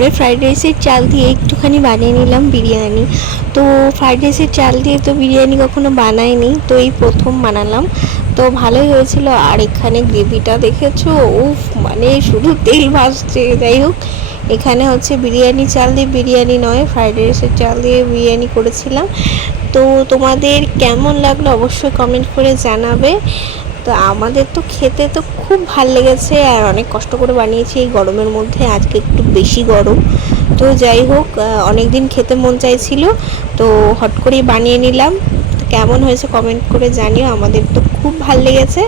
ঘরে ফ্রাইড রাইসের চাল দিয়ে একটুখানি বানিয়ে নিলাম বিরিয়ানি। তো ফ্রাইড রাইসের চাল দিয়ে তো বিরিয়ানি কখনো বানাইনি, তো এই প্রথম বানালাম। তো ভালোই হয়েছিল। আর এখানে গ্রেভিটা দেখেছো, উফ, মানে শুধু তেল ভাসছে। যাই হোক, এখানে হচ্ছে বিরিয়ানি চাল দিয়ে বিরিয়ানি নয়, ফ্রাইড রাইসের চাল দিয়ে বিরিয়ানি করেছিলাম। তো তোমাদের কেমন লাগলো অবশ্যই কমেন্ট করে জানাবে। তো আমাদের তো খেতে তো খুব ভাল লেগেছে, আর অনেক কষ্ট করে বানিয়েছি এই গরমের মধ্যে, আজকে একটু বেশি গরম। তো যাই হোক, অনেক দিন খেতে মন চাইছিল, তো হট করেই বানিয়ে নিলাম। কেমন হয়েছে কমেন্ট করে জানিও, আমাদের তো খুব ভাল লেগেছে।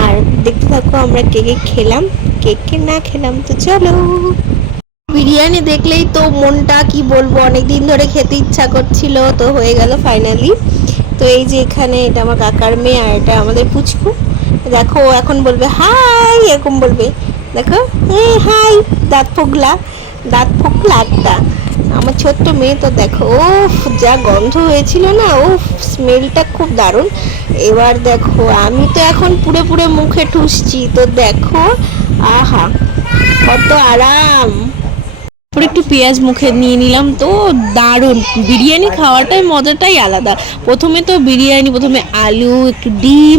আর দেখতে থাকো আমরা কে কে খেলাম, কে কে না খেলাম। তো চলো, বিরিয়ানি দেখলেই তো মনটা কি বলবো, অনেক দিন ধরে খেতে ইচ্ছা করছিল, তো হয়ে গেল ফাইনালি। তো এই যে এখানে এটা আমার কাকার মেয়ে, আর এটা আমাদের পুচকু। দেখো এখন বলবে হাই, এরকম বলবে, দেখো হাই। দাঁত ফোগলা, দাঁত ফোগলা একটা আমার ছোট্ট মেয়ে। তো দেখো, উফ, যা গন্ধ হয়েছিল না, উফ, স্মেলটা খুব দারুণ। এবার দেখো আমি তো এখন পুরো পুরো মুখে ঠুসছি, তো দেখো, আহা, কত আরাম। তারপর একটু পেঁয়াজ মুখে নিয়ে নিলাম, তো দারুণ। বিরিয়ানি খাওয়াটাই মজাটাই আলাদা। প্রথমে আলু, একটু ডিম,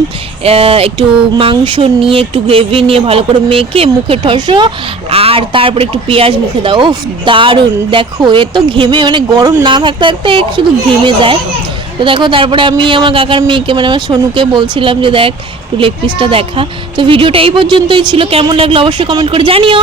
একটু মাংস নিয়ে, একটু গ্রেভি নিয়ে ভালো করে মেখে মুখে ঠসো, আর তারপর একটু পেঁয়াজ মুখে দাও, উফ, দারুণ। দেখো এ তো ঘেমে, মানে গরম না থাকতে থাকতে শুধু ঘেমে যায়। তো দেখো, তারপরে আমি আমার কাকার মেয়েকে, মানে আমার সোনুকে বলছিলাম যে দেখ একটু লেগ পিসটা দেখা। তো ভিডিওটা এই পর্যন্তই ছিল, কেমন লাগলো অবশ্যই কমেন্ট করে জানিও।